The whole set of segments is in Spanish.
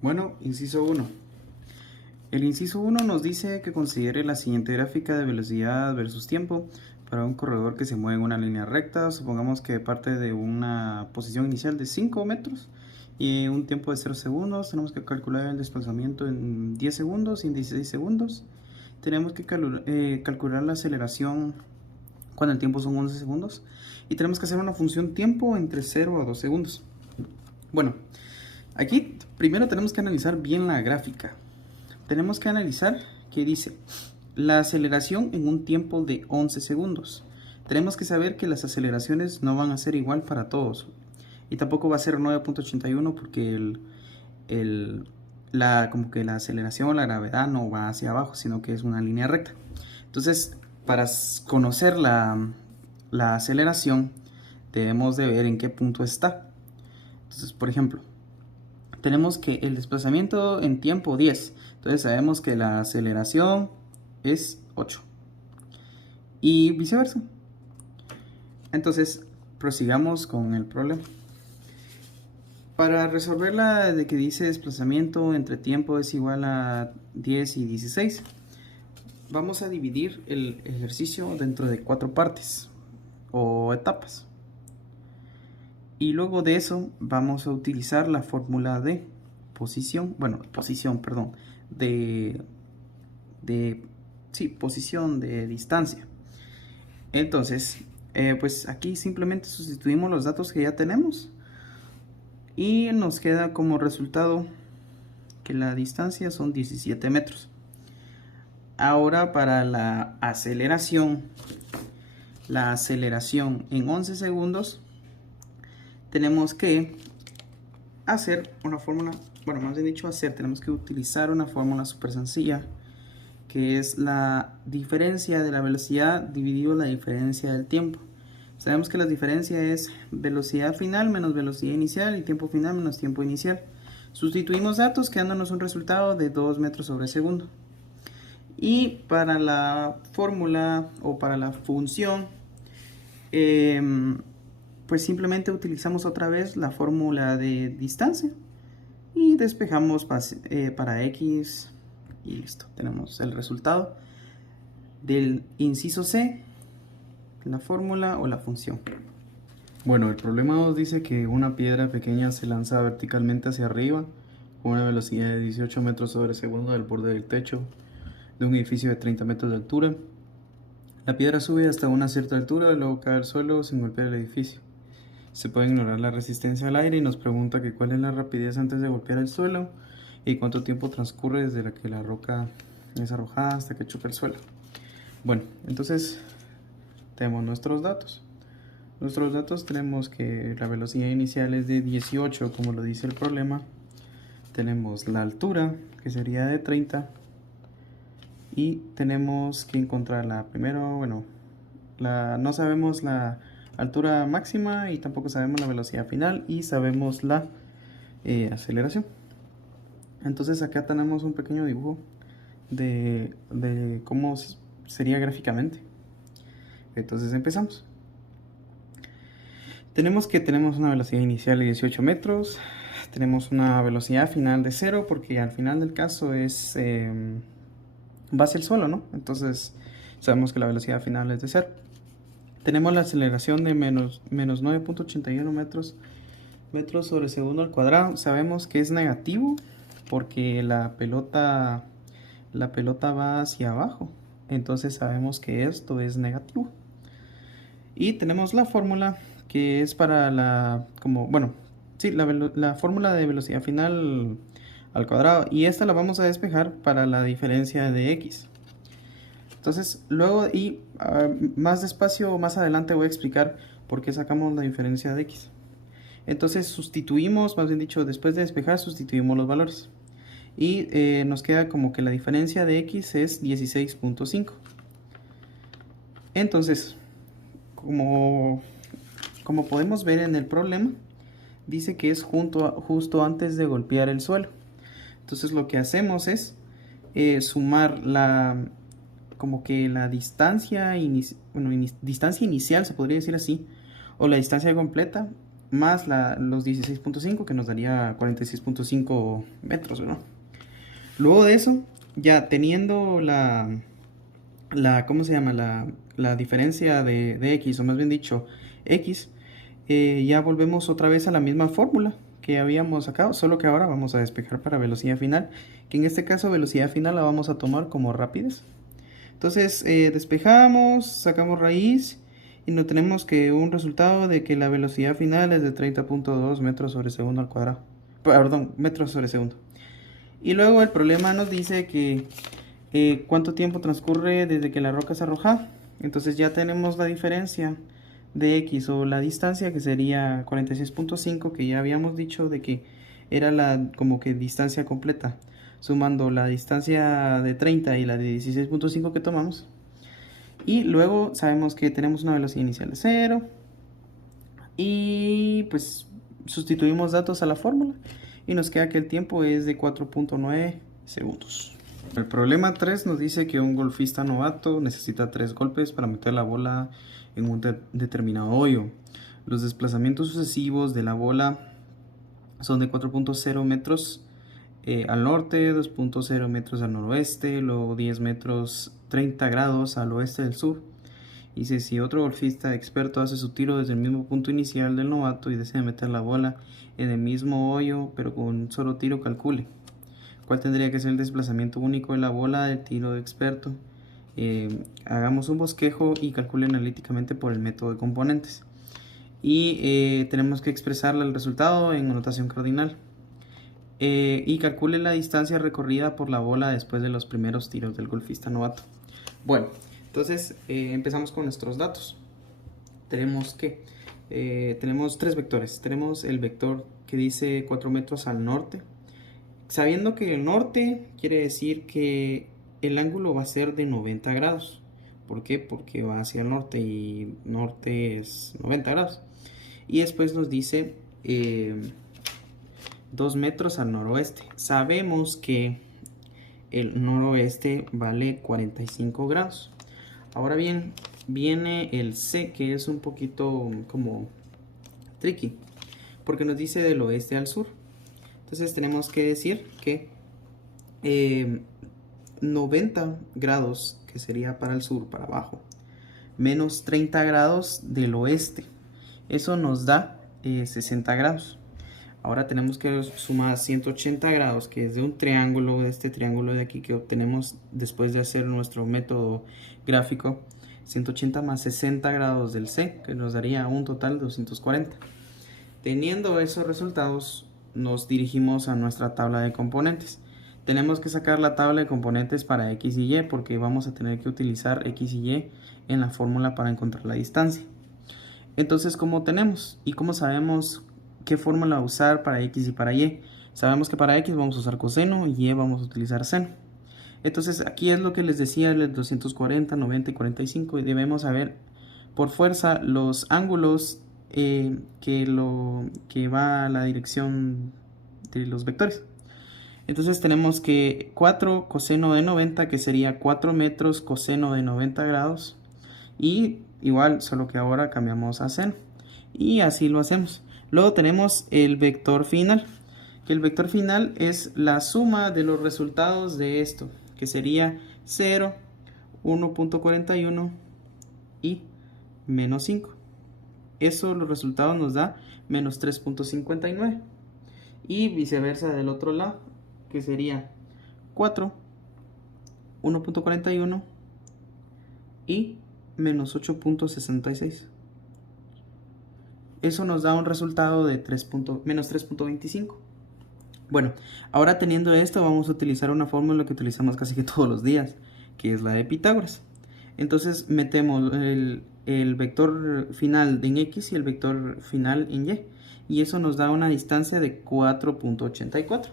Bueno, inciso 1. El inciso 1 nos dice que considere la siguiente gráfica de velocidad versus tiempo para un corredor que se mueve en una línea recta. Supongamos que parte de una posición inicial de 5 metros y un tiempo de 0 segundos. Tenemos que calcular el desplazamiento en 10 segundos y en 16 segundos. Tenemos que calcular la aceleración cuando el tiempo son 11 segundos. Y tenemos que hacer una función tiempo entre 0 a 2 segundos. Bueno, aquí primero tenemos que analizar bien la gráfica. Tenemos que analizar que dice la aceleración en un tiempo de 11 segundos. Tenemos que saber que las aceleraciones no van a ser igual para todos. Y tampoco va a ser 9.81 porque como que la aceleración o la gravedad no va hacia abajo, sino que es una línea recta. Entonces, para conocer la aceleración, debemos de ver en qué punto está. Entonces, por ejemplo, tenemos que el desplazamiento en tiempo 10. Entonces sabemos que la aceleración es 8. Y viceversa. Entonces, prosigamos con el problema. Para resolverla de que dice desplazamiento entre tiempo es igual a 10 y 16, vamos a dividir el ejercicio dentro de 4 partes o etapas. Y luego de eso vamos a utilizar la fórmula de posición posición de distancia. Entonces, pues aquí simplemente sustituimos los datos que ya tenemos y nos queda como resultado que la distancia son 17 metros. Ahora para la aceleración en 11 segundos, tenemos que hacer una fórmula, tenemos que utilizar una fórmula súper sencilla, que es la diferencia de la velocidad dividido la diferencia del tiempo. Sabemos que la diferencia es velocidad final menos velocidad inicial y tiempo final menos tiempo inicial. Sustituimos datos quedándonos un resultado de 2 metros sobre segundo. Y para la fórmula o para la función, pues simplemente utilizamos otra vez la fórmula de distancia y despejamos para x y listo. Tenemos el resultado del inciso C, la fórmula o la función. Bueno, el problema nos dice que una piedra pequeña se lanza verticalmente hacia arriba con una velocidad de 18 metros sobre segundo del borde del techo de un edificio de 30 metros de altura. La piedra sube hasta una cierta altura y luego cae al suelo sin golpear el edificio. Se puede ignorar la resistencia al aire y nos pregunta que cuál es la rapidez antes de golpear el suelo y cuánto tiempo transcurre desde la que la roca es arrojada hasta que choca el suelo. Bueno, entonces tenemos nuestros datos. Nuestros datos tenemos que la velocidad inicial es de 18, como lo dice el problema. Tenemos la altura, que sería de 30. Y tenemos que encontrarla primero, no sabemos la altura máxima y tampoco sabemos la velocidad final y sabemos la aceleración. Entonces acá tenemos un pequeño dibujo de cómo sería gráficamente. Entonces empezamos. Tenemos una velocidad inicial de 18 metros, tenemos una velocidad final de 0 porque al final del caso es va hacia el suelo, ¿no? Entonces sabemos que la velocidad final es de 0. Tenemos la aceleración de menos 9.81 metros sobre segundo al cuadrado. Sabemos que es negativo porque la pelota va hacia abajo. Entonces sabemos que esto es negativo. Y tenemos la fórmula que es para la fórmula de velocidad final al cuadrado. Y esta la vamos a despejar para la diferencia de x. Entonces, luego más despacio, más adelante voy a explicar por qué sacamos la diferencia de x. Entonces sustituimos, más bien dicho, después de despejar, sustituimos los valores. Y nos queda como que la diferencia de x es 16.5. Entonces, como podemos ver en el problema, dice que es justo antes de golpear el suelo. Entonces lo que hacemos es sumar la distancia, distancia inicial, se podría decir así, o la distancia completa más los 16.5, que nos daría 46.5 metros, ¿no? Luego de eso, ya teniendo ¿cómo se llama? La diferencia de x, o más bien dicho, x, ya volvemos otra vez a la misma fórmula que habíamos sacado, solo que ahora vamos a despejar para velocidad final, que en este caso velocidad final la vamos a tomar como rapidez. Entonces despejamos, sacamos raíz y nos tenemos que un resultado de que la velocidad final es de 30.2 metros sobre segundo al cuadrado. Perdón, metros sobre segundo. Y luego el problema nos dice que cuánto tiempo transcurre desde que la roca es arrojada. Entonces ya tenemos la diferencia de x, o la distancia, que sería 46.5, que ya habíamos dicho de que era la como que distancia completa, sumando la distancia de 30 y la de 16.5 que tomamos. Y luego sabemos que tenemos una velocidad inicial de 0 y pues sustituimos datos a la fórmula y nos queda que el tiempo es de 4.9 segundos. El problema 3 nos dice que un golfista novato necesita 3 golpes para meter la bola en un determinado hoyo. Los desplazamientos sucesivos de la bola son de 4.0 metros al norte, 2.0 metros al noroeste, luego 10 metros 30 grados al oeste del sur. Dice, si otro golfista experto hace su tiro desde el mismo punto inicial del novato y desea meter la bola en el mismo hoyo, pero con un solo tiro, calcule cuál tendría que ser el desplazamiento único de la bola del tiro de experto. Hagamos un bosquejo y calcule analíticamente por el método de componentes. Y tenemos que expresarle el resultado en notación cardinal. Y calcule la distancia recorrida por la bola después de los primeros tiros del golfista novato. Bueno, entonces empezamos con nuestros datos. Tenemos tenemos 3 vectores. Tenemos el vector que dice 4 metros al norte. Sabiendo que el norte quiere decir que el ángulo va a ser de 90 grados. ¿Por qué? Porque va hacia el norte y norte es 90 grados. Y después nos dice 2 metros al noroeste. Sabemos que el noroeste vale 45 grados. Ahora bien, viene el C, que es un poquito como tricky, porque nos dice del oeste al sur. Entonces tenemos que decir que 90 grados, que sería para el sur, para abajo, menos 30 grados del oeste, eso nos da 60 grados. Ahora tenemos que sumar 180 grados, que es de un triángulo, de este triángulo de aquí que obtenemos después de hacer nuestro método gráfico. 180 más 60 grados del C, que nos daría un total de 240. Teniendo esos resultados, nos dirigimos a nuestra tabla de componentes. Tenemos que sacar la tabla de componentes para x y y, porque vamos a tener que utilizar x y y en la fórmula para encontrar la distancia. Entonces, ¿cómo tenemos? ¿Y cómo sabemos qué fórmula usar para x y para y? Sabemos que para x vamos a usar coseno y y vamos a utilizar seno. Entonces, aquí es lo que les decía, el 240, 90 y 45, y debemos saber por fuerza los ángulos que va a la dirección de los vectores. Entonces tenemos que 4 coseno de 90, que sería 4 metros coseno de 90 grados, y igual, solo que ahora cambiamos a seno, y así lo hacemos. Luego tenemos el vector final, que el vector final es la suma de los resultados de esto, que sería 0, 1.41 y menos 5. Eso, los resultados nos da menos 3.59. Y viceversa del otro lado, que sería 4, 1.41 y menos 8.66. Eso nos da un resultado de menos 3.25. Bueno, ahora teniendo esto, vamos a utilizar una fórmula que utilizamos casi que todos los días, que es la de Pitágoras. Entonces metemos el vector final en x y el vector final en y, y eso nos da una distancia de 4.84.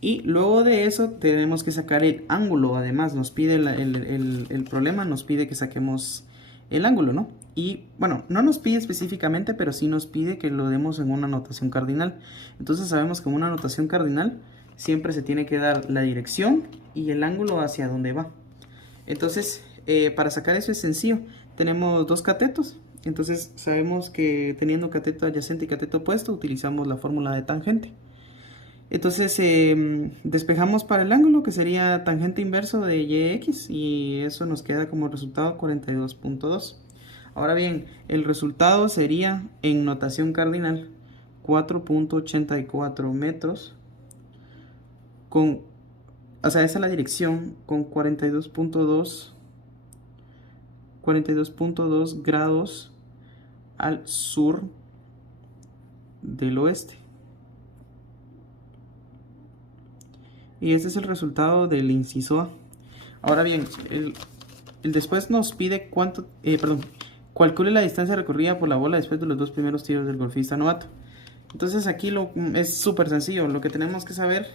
Y luego de eso tenemos que sacar el ángulo. Además nos pide el problema, nos pide que saquemos el ángulo, ¿no? Y bueno, no nos pide específicamente, pero sí nos pide que lo demos en una notación cardinal. Entonces sabemos que en una notación cardinal siempre se tiene que dar la dirección y el ángulo hacia donde va. Entonces para sacar eso es sencillo. Tenemos dos catetos Entonces sabemos que teniendo cateto adyacente y cateto opuesto utilizamos la fórmula de tangente. Entonces despejamos para el ángulo, que sería tangente inverso de yx, y eso nos queda como resultado 42.2. Ahora bien, el resultado sería en notación cardinal 4.84 metros con, o sea, esa es la dirección, con 42.2 grados al sur del oeste. Y este es el resultado del inciso A. Ahora bien, el después nos pide calcule la distancia recorrida por la bola después de los dos primeros tiros del golfista novato. Entonces aquí es súper sencillo. Lo que tenemos que saber,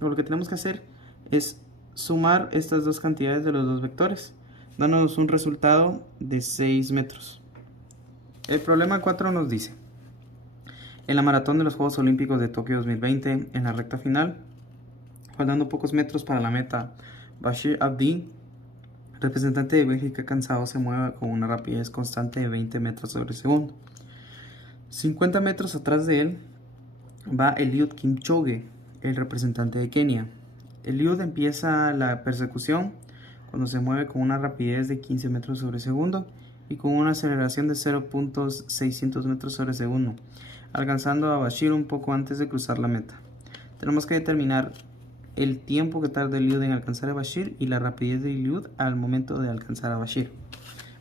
o lo que tenemos que hacer, es sumar estas dos cantidades de los dos vectores, dándonos un resultado de 6 metros. El problema 4 nos dice: en la maratón de los Juegos Olímpicos de Tokio 2020, en la recta final, faltando pocos metros para la meta, Bashir Abdi, representante de Bélgica cansado, se mueve con una rapidez constante de 20 metros sobre segundo. 50 metros atrás de él va Eliud Kipchoge, el representante de Kenia. Eliud empieza la persecución cuando se mueve con una rapidez de 15 metros sobre segundo y con una aceleración de 0.600 metros sobre segundo, alcanzando a Bashir un poco antes de cruzar la meta. Tenemos que determinar el tiempo que tarda Eliud en alcanzar a Bashir y la rapidez de Eliud al momento de alcanzar a Bashir.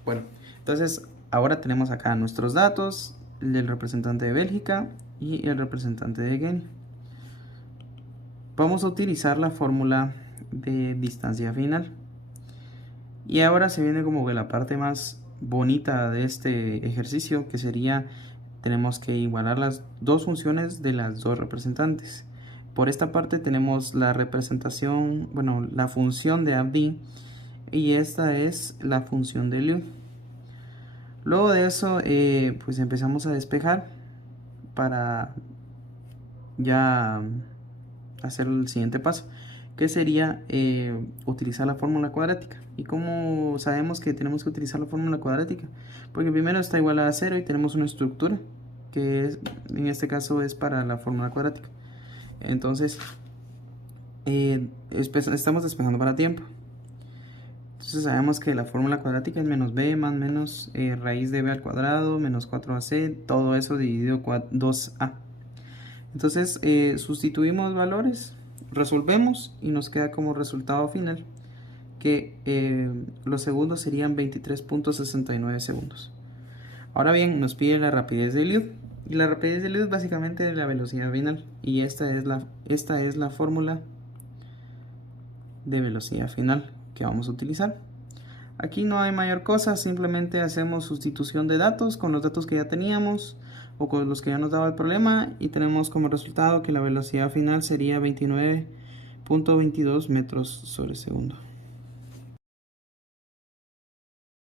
Bueno, entonces ahora tenemos acá nuestros datos, el del representante de Bélgica y el representante de Kenia. Vamos a utilizar la fórmula de distancia final. Y ahora se viene como que la parte más bonita de este ejercicio, que sería, tenemos que igualar las dos funciones de las dos representantes. Por esta parte tenemos la representación, bueno, la función de Abdi, y esta es la función de Eliud. Luego de eso, pues empezamos a despejar para ya hacer el siguiente paso, que sería utilizar la fórmula cuadrática. ¿Y cómo sabemos que tenemos que utilizar la fórmula cuadrática? Porque primero está igualada a 0 y tenemos una estructura que en este caso es para la fórmula cuadrática. Entonces estamos despejando para tiempo. Entonces sabemos que la fórmula cuadrática es menos b más menos raíz de b al cuadrado menos 4ac, todo eso dividido 2a. Entonces sustituimos valores, resolvemos y nos queda como resultado final que los segundos serían 23.69 segundos. Ahora bien, nos pide la rapidez de Eliud. Y la rapidez de Eliud básicamente es la velocidad final. Y esta es la fórmula de velocidad final que vamos a utilizar. Aquí no hay mayor cosa, simplemente hacemos sustitución de datos con los datos que ya teníamos o con los que ya nos daba el problema, y tenemos como resultado que la velocidad final sería 29.22 metros sobre segundo.